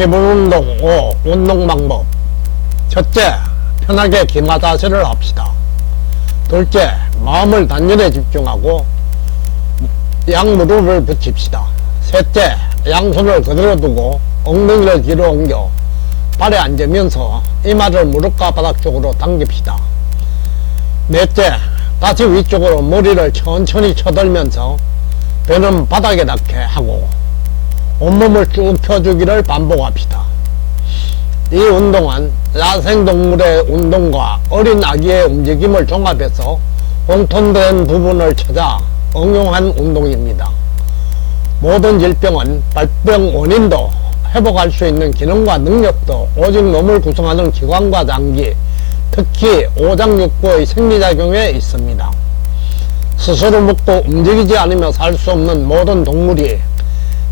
기본 운동 5. 운동 방법. 첫째, 편하게 기마 자세를 합시다. 둘째, 마음을 단전에 집중하고 양무릎을 붙입시다. 셋째, 양손을 그대로 두고 엉덩이를 뒤로 옮겨 발에 앉으면서 이마를 무릎과 바닥 쪽으로 당깁시다. 넷째, 다시 위쪽으로 머리를 천천히 쳐들면서 배는 바닥에 닿게 하고 온몸을 쭉 펴주기를 반복합시다. 이 운동은 야생동물의 운동과 어린 아기의 움직임을 종합해서 공통된 부분을 찾아 응용한 운동입니다. 모든 질병은 발병 원인도 회복할 수 있는 기능과 능력도 오직 몸을 구성하는 기관과 장기, 특히 오장육부의 생리작용에 있습니다. 스스로 먹고 움직이지 않으며 살 수 없는 모든 동물이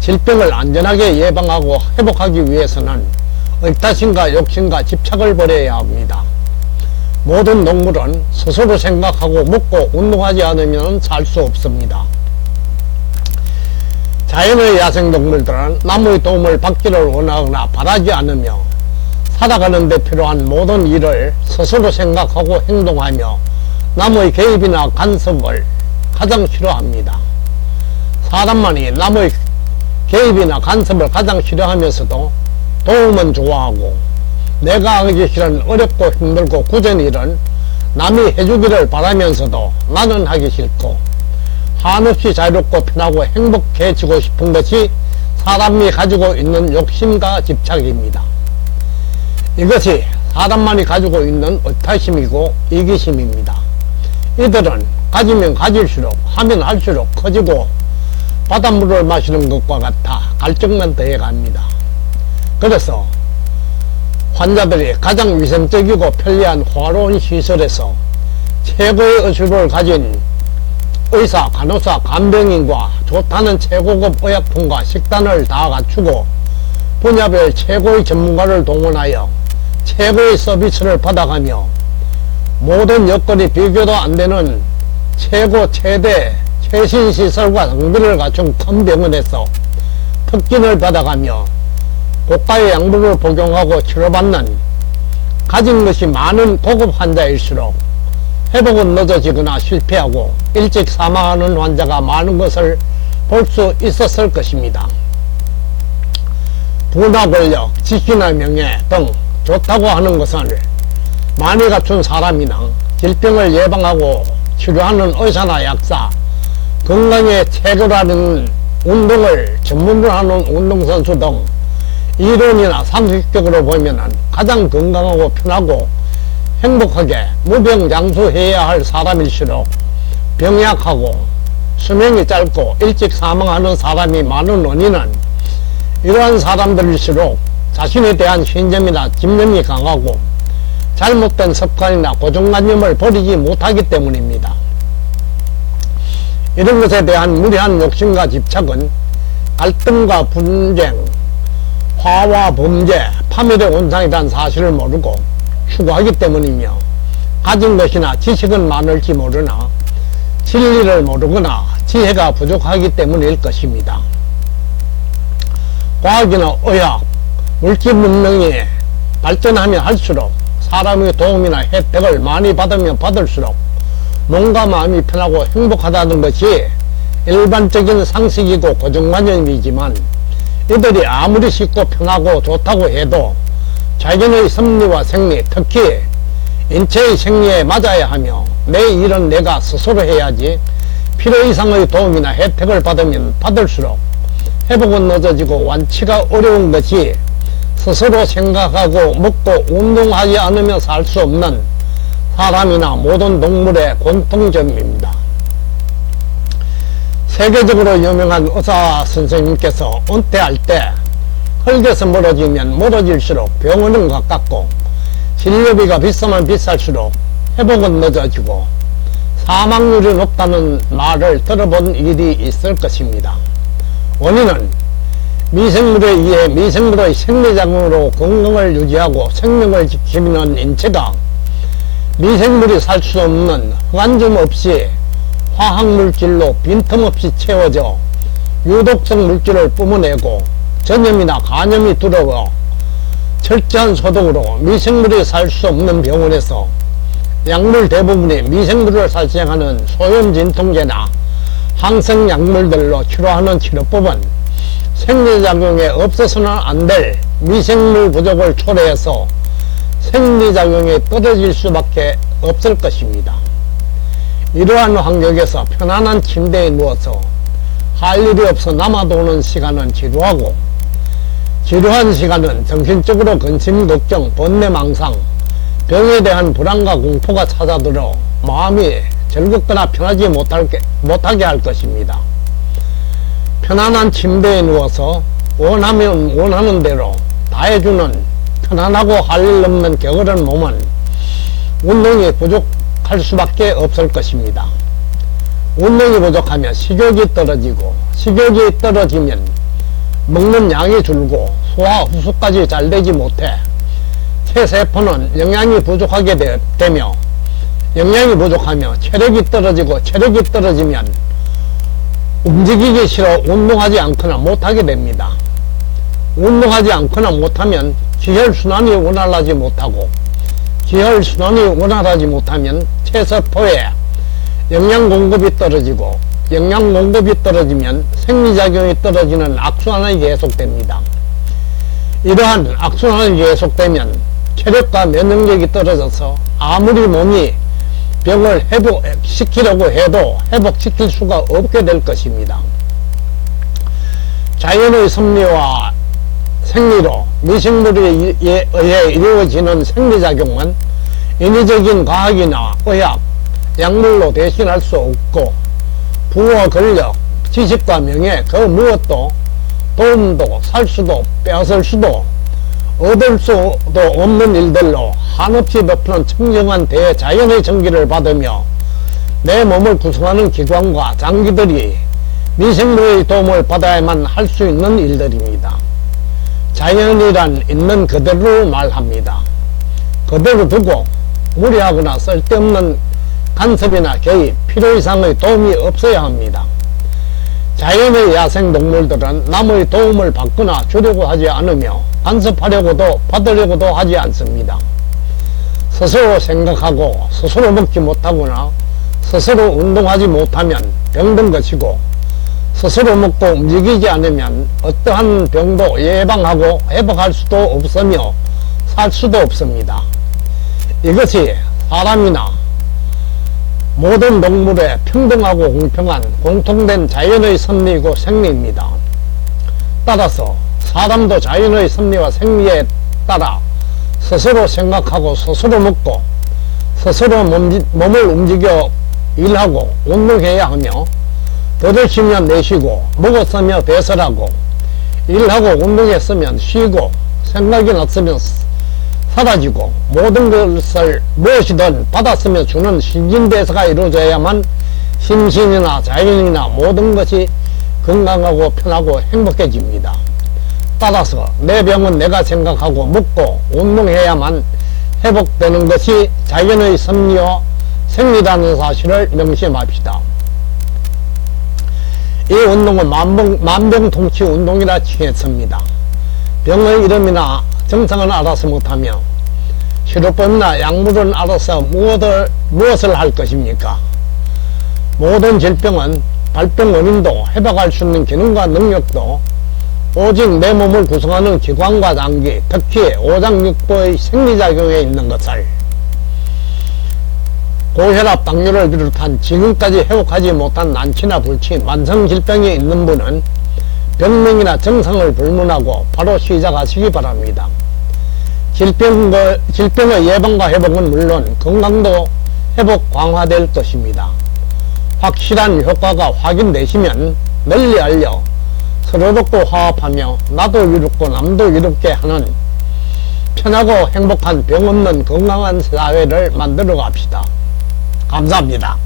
질병을 안전하게 예방하고 회복하기 위해서는 의타심과 욕심과 집착을 버려야 합니다. 모든 동물은 스스로 생각하고 먹고 운동하지 않으면 살 수 없습니다. 자연의 야생동물들은 남의 도움을 받기를 원하거나 바라지 않으며 살아가는 데 필요한 모든 일을 스스로 생각하고 행동하며 남의 개입이나 간섭을 가장 싫어합니다. 사람만이 남의 개입이나 간섭을 가장 싫어하면서도 도움은 좋아하고 내가 하기 싫은 어렵고 힘들고 굳은 일은 남이 해주기를 바라면서도 나는 하기 싫고 한없이 자유롭고 편하고 행복해지고 싶은 것이 사람이 가지고 있는 욕심과 집착입니다. 이것이 사람만이 가지고 있는 의타심이고 이기심입니다. 이들은 가지면 가질수록 하면 할수록 커지고 바닷물을 마시는 것과 같아 갈증만 더해갑니다. 그래서 환자들이 가장 위생적이고 편리한 화로운 시설에서 최고의 의술을 가진 의사, 간호사, 간병인과 좋다는 최고급 의약품과 식단을 다 갖추고 분야별 최고의 전문가를 동원하여 최고의 서비스를 받아가며 모든 여건이 비교도 안 되는 최고 최대 최신 시설과 장비를 갖춘 큰 병원에서 특진을 받아가며 고가의 약물을 복용하고 치료받는 가진 것이 많은 고급 환자일수록 회복은 늦어지거나 실패하고 일찍 사망하는 환자가 많은 것을 볼 수 있었을 것입니다. 부나 권력, 지위나 명예 등 좋다고 하는 것은 많이 갖춘 사람이나 질병을 예방하고 치료하는 의사나 약사, 건강에 체결하는 운동을 전문으로 하는 운동선수 등 이론이나 상식적으로 보면 가장 건강하고 편하고 행복하게 무병장수해야 할 사람일수록 병약하고 수명이 짧고 일찍 사망하는 사람이 많은 원인은 이러한 사람들일수록 자신에 대한 신념이나 집념이 강하고 잘못된 습관이나 고정관념을 버리지 못하기 때문입니다. 이런 것에 대한 무리한 욕심과 집착은 갈등과 분쟁, 화와 범죄, 파멸의 온상이라는 사실을 모르고 추구하기 때문이며 가진 것이나 지식은 많을지 모르나 진리를 모르거나 지혜가 부족하기 때문일 것입니다. 과학이나 의학, 물질 문명이 발전하면 할수록 사람의 도움이나 혜택을 많이 받으면 받을수록 몸과 마음이 편하고 행복하다는 것이 일반적인 상식이고 고정관념이지만 이들이 아무리 쉽고 편하고 좋다고 해도 자신의 섭리와 생리, 특히 인체의 생리에 맞아야 하며 내 일은 내가 스스로 해야지 필요 이상의 도움이나 혜택을 받으면 받을수록 회복은 늦어지고 완치가 어려운 것이 스스로 생각하고 먹고 운동하지 않으며 살 수 없는 사람이나 모든 동물의 공통점입니다. 세계적으로 유명한 의사 선생님께서 은퇴할 때 흙에서 멀어지면 멀어질수록 병원은 가깝고 진료비가 비싸면 비쌀수록 회복은 늦어지고 사망률이 높다는 말을 들어본 일이 있을 것입니다. 원인은 미생물에 의해 미생물의 생리작용으로 건강을 유지하고 생명을 지키는 인체가 미생물이 살 수 없는 흑안점 없이 화학물질로 빈틈없이 채워져 유독성 물질을 뿜어내고 전염이나 간염이 두려워 철저한 소독으로 미생물이 살 수 없는 병원에서 약물 대부분이 미생물을 살생하는 소염 진통제나 항생 약물들로 치료하는 치료법은 생리작용에 없어서는 안 될 미생물 부족을 초래해서 생리작용이 떨어질 수밖에 없을 것입니다. 이러한 환경에서 편안한 침대에 누워서 할 일이 없어 남아도는 시간은 지루하고, 지루한 시간은 정신적으로 근심, 걱정, 번뇌, 망상, 병에 대한 불안과 공포가 찾아들어 마음이 즐겁거나 편하지 못하게 할 것입니다. 편안한 침대에 누워서 원하면 원하는 대로 다 해주는 편안하고 할 일 없는 게으른 몸은 운동이 부족할 수밖에 없을 것입니다. 운동이 부족하면 식욕이 떨어지고, 식욕이 떨어지면 먹는 양이 줄고 소화 흡수까지 잘 되지 못해 체세포는 영양이 부족하게 되며, 영양이 부족하며 체력이 떨어지고, 체력이 떨어지면 움직이기 싫어 운동하지 않거나 못하게 됩니다. 운동하지 않거나 못하면 기혈순환이 원활하지 못하고, 기혈순환이 원활하지 못하면 체세포에 영양 공급이 떨어지고, 영양 공급이 떨어지면 생리작용이 떨어지는 악순환이 계속됩니다. 이러한 악순환이 계속되면 체력과 면역력이 떨어져서 아무리 몸이 병을 회복시키려고 해도 회복시킬 수가 없게 될 것입니다. 자연의 섭리와 생리로 미생물에 의해 이루어지는 생리작용은 인위적인 과학이나 의학, 약물로 대신할 수 없고, 부와 권력, 지식과 명예 그 무엇도 도움도 살 수도 빼앗을 수도 얻을 수도 없는 일들로 한없이 높은 청정한 대자연의 전기를 받으며 내 몸을 구성하는 기관과 장기들이 미생물의 도움을 받아야만 할 수 있는 일들입니다. 자연이란 있는 그대로 말합니다. 그대로 두고 무리하거나 쓸데없는 간섭이나 개입, 필요 이상의 도움이 없어야 합니다. 자연의 야생동물들은 남의 도움을 받거나 주려고 하지 않으며 간섭하려고도 받으려고도 하지 않습니다. 스스로 생각하고 스스로 먹지 못하거나 스스로 운동하지 못하면 병든 것이고, 스스로 먹고 움직이지 않으면 어떠한 병도 예방하고 회복할 수도 없으며 살 수도 없습니다. 이것이 사람이나 모든 동물의 평등하고 공평한 공통된 자연의 섭리이고 생리입니다. 따라서 사람도 자연의 섭리와 생리에 따라 스스로 생각하고 스스로 먹고 스스로 몸을 움직여 일하고 운동해야 하며, 들으시면 내쉬고 먹었으면 배설하고 일하고 운동했으면 쉬고 생각이 났으면 사라지고 모든 것을 무엇이든 받았으면 주는 신진대사가 이루어져야만 심신이나 자연이나 모든 것이 건강하고 편하고 행복해집니다. 따라서 내 병은 내가 생각하고 먹고 운동해야만 회복되는 것이 자연의 섭리와 생리라는 사실을 명심합시다. 이 운동은 만병통치 운동이라 칭했습니다. 병의 이름이나 정상은 알아서 못하며 치료법이나 약물은 알아서 무엇을 할 것입니까? 모든 질병은 발병 원인도 회복할 수 있는 기능과 능력도 오직 내 몸을 구성하는 기관과 장기, 특히 오장육부의 생리작용에 있는 것을 고혈압, 당뇨를 비롯한 지금까지 회복하지 못한 난치나 불치, 만성질병이 있는 분은 병명이나 증상을 불문하고 바로 시작하시기 바랍니다. 질병의 예방과 회복은 물론 건강도 회복 강화될 것입니다. 확실한 효과가 확인되시면 널리 알려 서로 돕고 화합하며 나도 이롭고 남도 이롭게 하는 편하고 행복한 병 없는 건강한 사회를 만들어 갑시다. 감사합니다.